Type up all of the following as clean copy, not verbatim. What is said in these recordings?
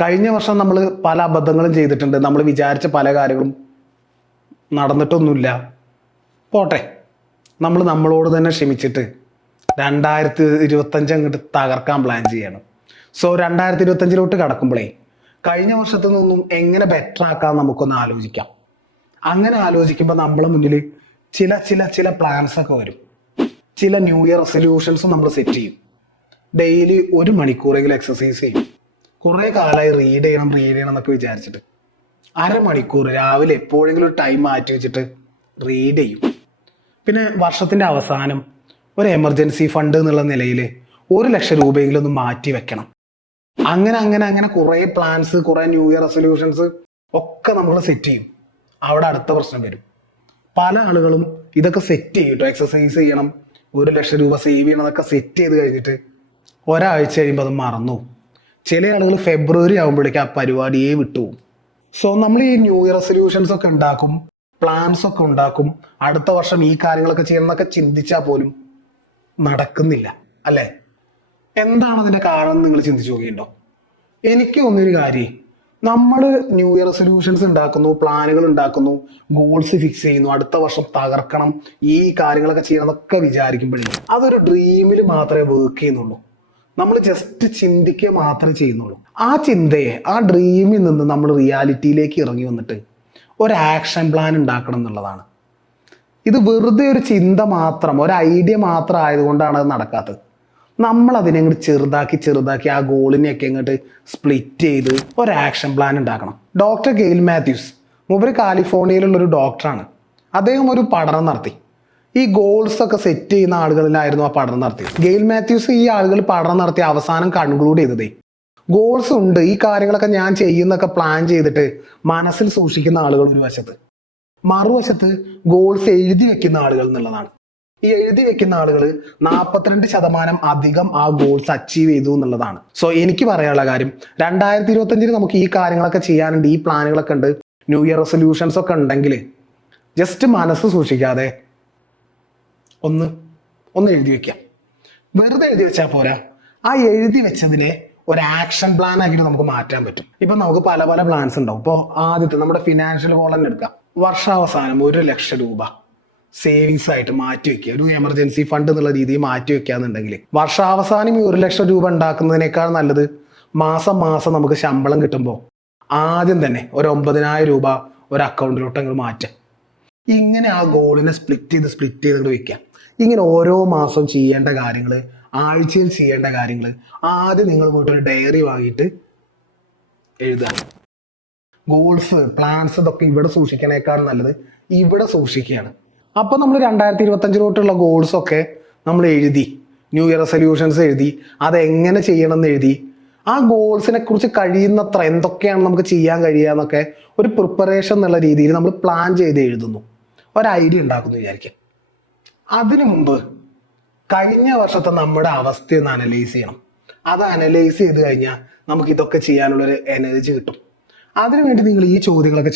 കഴിഞ്ഞ വർഷം നമ്മൾ പല അബദ്ധങ്ങളും ചെയ്തിട്ടുണ്ട്. നമ്മൾ വിചാരിച്ച പല കാര്യങ്ങളും നടന്നിട്ടൊന്നുമില്ല. പോട്ടെ, നമ്മൾ നമ്മളോട് തന്നെ ക്ഷമിച്ചിട്ട് 2025 അങ്ങോട്ട് തകർക്കാൻ പ്ലാൻ ചെയ്യണം. സോ 2025 കടക്കുമ്പോഴേ കഴിഞ്ഞ വർഷത്തിൽ നിന്നും എങ്ങനെ ബെറ്റർ ആക്കാൻ നമുക്കൊന്ന് ആലോചിക്കാം. അങ്ങനെ ആലോചിക്കുമ്പോൾ നമ്മളെ മുന്നിൽ ചില ചില ചില പ്ലാൻസ് ഒക്കെ വരും. ചില ന്യൂ ഇയർ റെസൊല്യൂഷൻസും നമ്മൾ സെറ്റ് ചെയ്യും. ഡെയിലി 1 മണിക്കൂറെങ്കിലും എക്സസൈസ് ചെയ്യും. കുറേ കാലമായി റീഡ് ചെയ്യണം എന്നൊക്കെ വിചാരിച്ചിട്ട് അരമണിക്കൂർ രാവിലെ എപ്പോഴെങ്കിലും ഒരു ടൈം മാറ്റി വെച്ചിട്ട് റീഡ് ചെയ്യും. പിന്നെ വർഷത്തിന്റെ അവസാനം ഒരു എമർജൻസി ഫണ്ട് എന്നുള്ള നിലയിൽ 1,00,000 രൂപയെങ്കിലും ഒന്ന് മാറ്റി വെക്കണം. അങ്ങനെ അങ്ങനെ അങ്ങനെ കുറേ പ്ലാൻസ്, കുറേ ന്യൂ ഇയർ റെസൊല്യൂഷൻസ് ഒക്കെ നമ്മൾ സെറ്റ് ചെയ്യും. അവിടെ അടുത്ത പ്രശ്നം വരും. പല ആളുകളും ഇതൊക്കെ സെറ്റ് ചെയ്യും. എക്സസൈസ് ചെയ്യണം, 1,00,000 രൂപ സേവ് ചെയ്യണം എന്നൊക്കെ സെറ്റ് ചെയ്ത് കഴിഞ്ഞിട്ട് ഒരാഴ്ച കഴിയുമ്പോൾ അത് മറന്നു. ചില ആളുകൾ ഫെബ്രുവരി ആകുമ്പോഴേക്കും ആ പരിപാടിയെ വിട്ടുപോകും. സോ നമ്മൾ ഈ ന്യൂ ഇയർ റെസൊല്യൂഷൻസ് ഒക്കെ ഉണ്ടാക്കും, പ്ലാൻസ് ഒക്കെ ഉണ്ടാക്കും, അടുത്ത വർഷം ഈ കാര്യങ്ങളൊക്കെ ചെയ്യണം എന്നൊക്കെ ചിന്തിച്ചാൽ പോലും നടക്കുന്നില്ല, അല്ലേ? എന്താണ് അതിന്റെ കാരണം നിങ്ങൾ ചിന്തിച്ചു നോക്കിയിട്ടുണ്ടോ? എനിക്ക് തോന്നിയൊരു കാര്യം, നമ്മൾ ന്യൂ ഇയർ റെസൊല്യൂഷൻസ് ഉണ്ടാക്കുന്നു, പ്ലാനുകൾ ഉണ്ടാക്കുന്നു, ഗോൾസ് ഫിക്സ് ചെയ്യുന്നു, അടുത്ത വർഷം തകർക്കണം, ഈ കാര്യങ്ങളൊക്കെ ചെയ്യണം എന്നൊക്കെ വിചാരിക്കുമ്പോഴേ അതൊരു ഡ്രീമിൽ മാത്രമേ വർക്ക് ചെയ്യുന്നുള്ളൂ. നമ്മൾ ജസ്റ്റ് ചിന്തിക്കുക മാത്രമേ ചെയ്യുന്നുള്ളൂ. ആ ചിന്തയെ, ആ ഡ്രീമിൽ നിന്ന് നമ്മൾ റിയാലിറ്റിയിലേക്ക് ഇറങ്ങി വന്നിട്ട് ഒരു ആക്ഷൻ പ്ലാൻ ഉണ്ടാക്കണം എന്നുള്ളതാണ്. ഇത് വെറുതെ ഒരു ചിന്ത മാത്രം, ഒരു ഐഡിയ മാത്രം ആയതുകൊണ്ടാണ് അത് നടക്കാത്തത്. നമ്മൾ അതിനെ അങ്ങോട്ട് ചെറുതാക്കി ആ ഗോളിനെയൊക്കെ അങ്ങോട്ട് സ്പ്ലിറ്റ് ചെയ്ത് ഒരു ആക്ഷൻ പ്ലാൻ ഉണ്ടാക്കണം. ഡോക്ടർ ഗെയിൽ മാത്യൂസ്, മൂപ്പര് കാലിഫോർണിയയിലുള്ള ഒരു ഡോക്ടറാണ്. അദ്ദേഹം ഒരു പഠനം നടത്തി. ഈ ഗോൾസ് ഒക്കെ സെറ്റ് ചെയ്യുന്ന ആളുകളിലായിരുന്നു ആ പഠനം നടത്തിയത്. ഗെയിൽ മാത്യൂസ് ഈ ആളുകൾ പഠനം നടത്തി അവസാനം കൺക്ലൂഡ് ചെയ്തതേ, ഗോൾസ് ഉണ്ട്, ഈ കാര്യങ്ങളൊക്കെ ഞാൻ ചെയ്യുന്നൊക്കെ പ്ലാൻ ചെയ്തിട്ട് മനസ്സിൽ സൂക്ഷിക്കുന്ന ആളുകൾ ഒരു വശത്ത്, മറുവശത്ത് ഗോൾസ് എഴുതി വെക്കുന്ന ആളുകൾ എന്നുള്ളതാണ്. ഈ എഴുതി വെക്കുന്ന ആളുകൾ 42% അധികം ആ ഗോൾസ് അച്ചീവ് ചെയ്തു എന്നുള്ളതാണ്. സോ എനിക്ക് പറയാനുള്ള കാര്യം, 2025 നമുക്ക് ഈ കാര്യങ്ങളൊക്കെ ചെയ്യാനുണ്ട്, ഈ പ്ലാനുകളൊക്കെ ഉണ്ട്, ന്യൂ ഇയർ റെസൊല്യൂഷൻസ് ഒക്കെ ഉണ്ടെങ്കിൽ ജസ്റ്റ് മനസ്സ് സൂക്ഷിക്കാതെ ഒന്ന് എഴുതി വെക്കാം. വെറുതെ എഴുതി വെച്ചാൽ പോരാ, ആ എഴുതി വെച്ചതിനെ ഒരു ആക്ഷൻ പ്ലാൻ ആക്കിയിട്ട് നമുക്ക് മാറ്റാൻ പറ്റും. ഇപ്പൊ നമുക്ക് പല പല പ്ലാൻസ് ഉണ്ടാവും. ഇപ്പോൾ ആദ്യത്തെ നമ്മുടെ ഫിനാൻഷ്യൽ ഗോൾ തന്നെ എടുക്കാം. വർഷാവസാനം 1,00,000 രൂപ സേവിങ്സ് ആയിട്ട് മാറ്റി വെക്കുക, ഒരു എമർജൻസി ഫണ്ട് എന്നുള്ള രീതിയിൽ മാറ്റി വെക്കാന്നുണ്ടെങ്കിൽ വർഷാവസാനം ഈ 1,00,000 രൂപ ഉണ്ടാക്കുന്നതിനേക്കാൾ നല്ലത് മാസം നമുക്ക് ശമ്പളം കിട്ടുമ്പോൾ ആദ്യം തന്നെ ഒരു 9,000 രൂപ ഒരു അക്കൗണ്ടിലോട്ട് അങ്ങ് മാറ്റാം. ഇങ്ങനെ ആ ഗോളിനെ സ്പ്ലിറ്റ് ചെയ്ത് വെക്കാം. ഇങ്ങനെ ഓരോ മാസം ചെയ്യേണ്ട കാര്യങ്ങൾ, ആഴ്ചയിൽ ചെയ്യേണ്ട കാര്യങ്ങൾ ആദ്യം നിങ്ങൾ പോയിട്ട് ഒരു ഡയറി വാങ്ങിയിട്ട് എഴുതുക. ഗോൾസ്, പ്ലാൻസ് ഇതൊക്കെ ഇവിടെ സൂക്ഷിക്കണേക്കാൾ നല്ലത് ഇവിടെ സൂക്ഷിക്കുകയാണ്. അപ്പൊ നമ്മൾ 2025 ഗോൾസ് ഒക്കെ നമ്മൾ എഴുതി, ന്യൂ ഇയർ റെസൊല്യൂഷൻസ് എഴുതി, അതെങ്ങനെ ചെയ്യണം എന്ന് എഴുതി, ആ ഗോൾസിനെ കുറിച്ച് കഴിയുന്നത്ര എന്തൊക്കെയാണ് നമുക്ക് ചെയ്യാൻ കഴിയുക എന്നൊക്കെ ഒരു പ്രിപ്പറേഷൻ എന്നുള്ള രീതിയിൽ നമ്മൾ പ്ലാൻ ചെയ്ത് എഴുതുന്നു, ഒരു ഐഡിയ ഉണ്ടാക്കുന്നു വിചാരിക്കാം. അതിനു മുമ്പ് കഴിഞ്ഞ വർഷത്തെ നമ്മുടെ അവസ്ഥ ഒന്ന് അനലൈസ് ചെയ്യണം. അത് അനലൈസ് ചെയ്ത് കഴിഞ്ഞാൽ നമുക്ക് ഇതൊക്കെ ചെയ്യാനുള്ളൊരു എനർജി കിട്ടും. അതിനുവേണ്ടി നിങ്ങൾ ഈ ചോദ്യങ്ങളൊക്കെ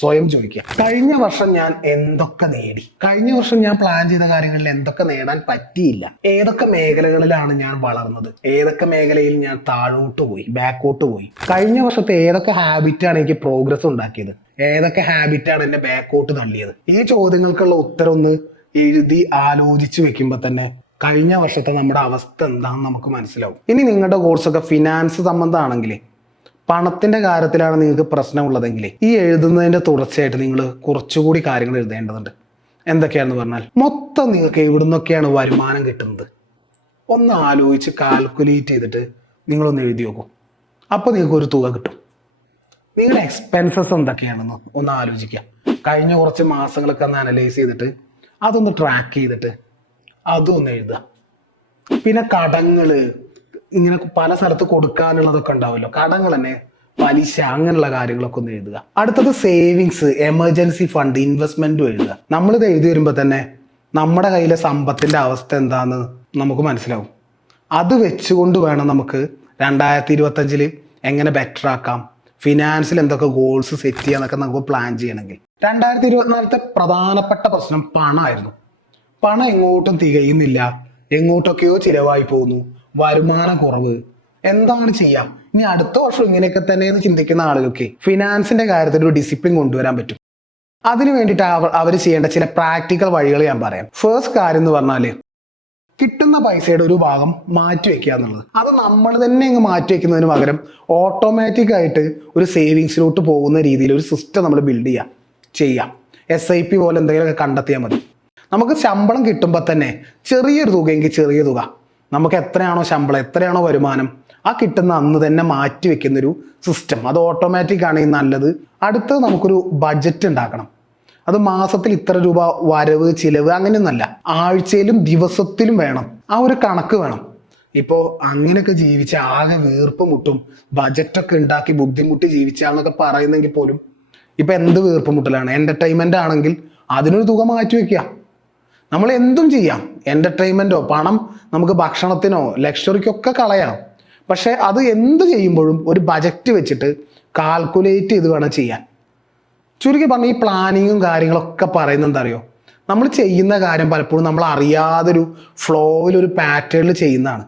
സ്വയം ചോദിക്കുക. കഴിഞ്ഞ വർഷം ഞാൻ എന്തൊക്കെ നേടി? കഴിഞ്ഞ വർഷം ഞാൻ പ്ലാൻ ചെയ്ത കാര്യങ്ങളിൽ എന്തൊക്കെ നേടാൻ പറ്റിയില്ല? ഏതൊക്കെ മേഖലകളിലാണ് ഞാൻ വളർന്നത്? ഏതൊക്കെ മേഖലയിൽ ഞാൻ താഴോട്ട് പോയി, ബാക്കോട്ട് പോയി? കഴിഞ്ഞ വർഷത്തെ ഏതൊക്കെ ഹാബിറ്റാണ് എനിക്ക് പ്രോഗ്രസ് ഉണ്ടാക്കിയത്? ഏതൊക്കെ ഹാബിറ്റാണ് എന്നെ ബാക്കോട്ട് തള്ളിയത്? ഈ ചോദ്യങ്ങൾക്കുള്ള ഉത്തരം ഒന്ന് എഴുതി ആലോചിച്ച് വെക്കുമ്പോൾ തന്നെ കഴിഞ്ഞ വർഷത്തെ നമ്മുടെ അവസ്ഥ എന്താണെന്ന് നമുക്ക് മനസ്സിലാവും. ഇനി നിങ്ങളുടെ കോഴ്സൊക്കെ ഫിനാൻസ് സംബന്ധമാണെങ്കിൽ, പണത്തിന്റെ കാര്യത്തിലാണ് നിങ്ങൾക്ക് പ്രശ്നമുള്ളതെങ്കിൽ, ഈ എഴുതുന്നതിന്റെ തുടർച്ചയായിട്ട് നിങ്ങൾ കുറച്ചുകൂടി കാര്യങ്ങൾ എഴുതേണ്ടതുണ്ട്. എന്തൊക്കെയാണെന്ന് പറഞ്ഞാൽ, മൊത്തം നിങ്ങൾക്ക് എവിടുന്നൊക്കെയാണ് വരുമാനം കിട്ടുന്നത് ഒന്ന് ആലോചിച്ച് കാൽക്കുലേറ്റ് ചെയ്തിട്ട് നിങ്ങളൊന്ന് എഴുതി നോക്കും. അപ്പോൾ നിങ്ങൾക്ക് ഒരു തുക കിട്ടും. നിങ്ങളുടെ എക്സ്പെൻസസ് എന്തൊക്കെയാണെന്ന് ഒന്ന് ആലോചിക്കുക. കഴിഞ്ഞ കുറച്ച് മാസങ്ങളൊക്കെ ഒന്ന് അനലൈസ് ചെയ്തിട്ട് അതൊന്ന് ട്രാക്ക് ചെയ്തിട്ട് അതും ഒന്ന് എഴുതുക. പിന്നെ കടങ്ങള്, ഇങ്ങനെ പല സ്ഥലത്ത് കൊടുക്കാനുള്ളതൊക്കെ ഉണ്ടാവുമല്ലോ, കടങ്ങൾ തന്നെ, പലിശ, അങ്ങനെയുള്ള കാര്യങ്ങളൊക്കെ ഒന്ന് എഴുതുക. അടുത്തത് സേവിങ്സ്, എമർജൻസി ഫണ്ട്, ഇൻവെസ്റ്റ്മെന്റും എഴുതുക. നമ്മളിത് എഴുതി വരുമ്പോൾ തന്നെ നമ്മുടെ കയ്യിലെ സമ്പത്തിന്റെ അവസ്ഥ എന്താണെന്ന് നമുക്ക് മനസ്സിലാവും. അത് വെച്ചുകൊണ്ട് വേണം നമുക്ക് 2025 എങ്ങനെ ബെറ്റർ ആക്കാം, ഫിനാൻസിൽ എന്തൊക്കെ ഗോൾസ് സെറ്റ് ചെയ്യാന്നൊക്കെ നമുക്ക് പ്ലാൻ ചെയ്യണമെങ്കിൽ. 2024 പ്രധാനപ്പെട്ട പ്രശ്നം പണമായിരുന്നു. പണം എങ്ങോട്ടും തികയുന്നില്ല, എങ്ങോട്ടൊക്കെയോ ചിലവായി പോകുന്നു, വരുമാന കുറവ്, എന്താണ് ചെയ്യാം ഇനി അടുത്ത വർഷം ഇങ്ങനെയൊക്കെ തന്നെ എന്ന് ചിന്തിക്കുന്ന ആളുകൾക്ക് ഫിനാൻസിന്റെ കാര്യത്തിൽ ഒരു ഡിസിപ്ലിൻ കൊണ്ടുവരാൻ പറ്റും. അതിനു വേണ്ടിയിട്ട് അവർ ചെയ്യേണ്ട ചില പ്രാക്ടിക്കൽ വഴികൾ ഞാൻ പറയാം. ഫസ്റ്റ് കാര്യം എന്ന് പറഞ്ഞാല് കിട്ടുന്ന പൈസയുടെ ഒരു ഭാഗം മാറ്റി വെക്കുക എന്നുള്ളത്. അത് നമ്മൾ തന്നെ അങ്ങ് മാറ്റി വെക്കുന്നതിന് പകരം ഓട്ടോമാറ്റിക് ആയിട്ട് ഒരു സേവിങ്സിലോട്ട് പോകുന്ന രീതിയിൽ ഒരു സിസ്റ്റം നമ്മൾ ബിൽഡ് ചെയ്യാം. SIP പോലെ എന്തെങ്കിലുമൊക്കെ കണ്ടെത്തിയാൽ മതി. നമുക്ക് ശമ്പളം കിട്ടുമ്പോൾ തന്നെ ചെറിയൊരു തുകയെങ്കിൽ ചെറിയ തുക, നമുക്ക് എത്രയാണോ ശമ്പളം, എത്രയാണോ വരുമാനം, ആ കിട്ടുന്ന അന്ന് തന്നെ മാറ്റി വെക്കുന്നൊരു സിസ്റ്റം, അത് ഓട്ടോമാറ്റിക് ആണെങ്കിൽ നല്ലത്. അടുത്തത് നമുക്കൊരു ബഡ്ജറ്റ് ഉണ്ടാക്കണം. അത് മാസത്തിൽ ഇത്ര രൂപ വരവ് ചിലവ് അങ്ങനെയൊന്നല്ല, ആഴ്ചയിലും ദിവസത്തിലും വേണം. ആ ഒരു കണക്ക് വേണം. ഇപ്പോൾ അങ്ങനെയൊക്കെ ജീവിച്ച ആകെ വീർപ്പ് മുട്ടും, ബജറ്റൊക്കെ ഉണ്ടാക്കി ബുദ്ധിമുട്ടി ജീവിച്ചാന്നൊക്കെ പറയുന്നെങ്കിൽ പോലും ഇപ്പൊ എന്ത് വീർപ്പ് മുട്ടലാണ്. എന്റർടൈൻമെന്റ് ആണെങ്കിൽ അതിനൊരു തുക മാറ്റി വെക്കുക. നമ്മൾ എന്തും ചെയ്യാം. എന്റർടൈൻമെന്റോ പണം നമുക്ക് ഭക്ഷണത്തിനോ ലക്ഷറിക്കൊക്കെ കളയാം. പക്ഷെ അത് എന്ത് ചെയ്യുമ്പോഴും ഒരു ബജറ്റ് വെച്ചിട്ട് കാൽക്കുലേറ്റ് ചെയ്ത് വേണം ചെയ്യാൻ. ചുരുക്കി പറഞ്ഞ ഈ പ്ലാനിങ്ങും കാര്യങ്ങളൊക്കെ പറയുന്നത് എന്താ അറിയോ, നമ്മൾ ചെയ്യുന്ന കാര്യം പലപ്പോഴും നമ്മൾ അറിയാതൊരു ഫ്ലോയിൽ ഒരു പാറ്റേണിൽ ചെയ്യുന്നതാണ്.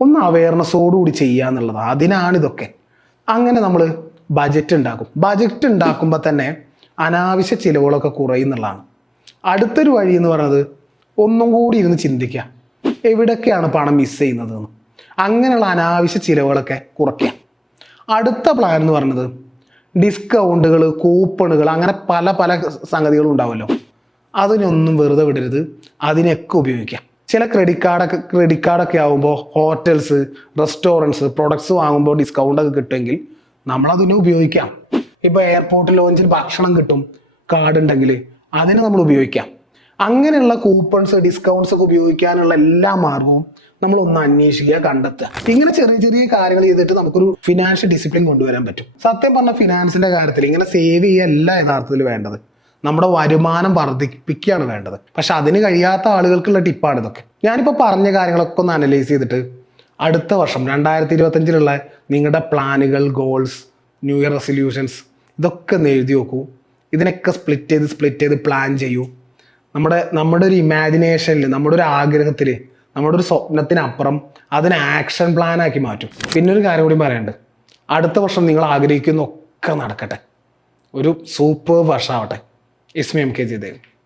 ഒന്ന് അവയർനെസ്സോടുകൂടി ചെയ്യുക എന്നുള്ളത്, അതിനാണ് ഇതൊക്കെ. അങ്ങനെ നമ്മൾ ബജറ്റ് ഉണ്ടാക്കും. ബജറ്റ് ഉണ്ടാക്കുമ്പോൾ തന്നെ അനാവശ്യ ചിലവുകളൊക്കെ കുറയുന്നുള്ളതാണ്. അടുത്തൊരു വഴി എന്ന് പറയുന്നത് ഒന്നും കൂടി ഇരുന്ന് ചിന്തിക്കുക, എവിടൊക്കെയാണ് പണം മിസ് ചെയ്യുന്നതെന്ന്. അങ്ങനെയുള്ള അനാവശ്യ ചിലവുകളൊക്കെ കുറയ്ക്കുക. അടുത്ത പ്ലാൻ എന്ന് പറയുന്നത് ഡിസ്കൗണ്ടുകൾ, കൂപ്പണുകൾ, അങ്ങനെ പല പല സംഗതികളും ഉണ്ടാവുമല്ലോ. അതിനൊന്നും വെറുതെ വിടരുത്, അതിനൊക്കെ ഉപയോഗിക്കാം. ചില ക്രെഡിറ്റ് കാർഡൊക്കെ ആകുമ്പോൾ ഹോട്ടൽസ്, റെസ്റ്റോറൻറ്റ്സ്, പ്രൊഡക്ട്സ് വാങ്ങുമ്പോൾ ഡിസ്കൗണ്ടൊക്കെ കിട്ടുമെങ്കിൽ നമ്മളതിനെ ഉപയോഗിക്കാം. ഇപ്പോൾ എയർപോർട്ട് ലോഞ്ചിൽ ഭക്ഷണം കിട്ടും കാർഡ് ഉണ്ടെങ്കിൽ, അതിന് നമ്മൾ ഉപയോഗിക്കാം. അങ്ങനെയുള്ള കൂപ്പൺസ്, ഡിസ്കൗണ്ട്സ് ഒക്കെ ഉപയോഗിക്കാനുള്ള എല്ലാ മാർഗവും നമ്മൾ ഒന്ന് അന്വേഷിക്കുക, കണ്ടെത്തുക. ഇങ്ങനെ ചെറിയ ചെറിയ കാര്യങ്ങൾ ചെയ്തിട്ട് നമുക്കൊരു ഫിനാൻഷ്യൽ ഡിസിപ്ലിൻ കൊണ്ടുവരാൻ പറ്റും. സത്യം പറഞ്ഞ ഫിനാൻസിന്റെ കാര്യത്തിൽ ഇങ്ങനെ സേവ് ചെയ്യുകയല്ല യഥാർത്ഥത്തിൽ വേണ്ടത്, നമ്മുടെ വരുമാനം വർദ്ധിപ്പിക്കുകയാണ് വേണ്ടത്. പക്ഷെ അതിന് കഴിയാത്ത ആളുകൾക്കുള്ള ടിപ്പാണ് ഇതൊക്കെ. ഞാനിപ്പോൾ പറഞ്ഞ കാര്യങ്ങളൊക്കെ ഒന്ന് അനലൈസ് ചെയ്തിട്ട് അടുത്ത വർഷം 2025 നിങ്ങളുടെ പ്ലാനുകൾ, ഗോൾസ്, ന്യൂ ഇയർ റെസൊല്യൂഷൻസ് ഇതൊക്കെ ഒന്ന് എഴുതി നോക്കൂ. ഇതിനൊക്കെ സ്പ്ലിറ്റ് ചെയ്ത് പ്ലാൻ ചെയ്യൂ. നമ്മുടെ ഒരു ഇമാജിനേഷനിൽ, നമ്മുടെ ഒരു ആഗ്രഹത്തിൽ, നമ്മുടെ ഒരു സ്വപ്നത്തിനപ്പുറം അതിനെ ആക്ഷൻ പ്ലാൻ ആക്കി മാറ്റും. പിന്നെ ഒരു കാര്യം കൂടി പറയാനുണ്ട്, അടുത്ത വർഷം നിങ്ങൾ ആഗ്രഹിക്കുന്നൊക്കെ നടക്കട്ടെ. ഒരു സൂപ്പർ വർഷമാവട്ടെ. ഇസ്മി MK ജയദേവ്.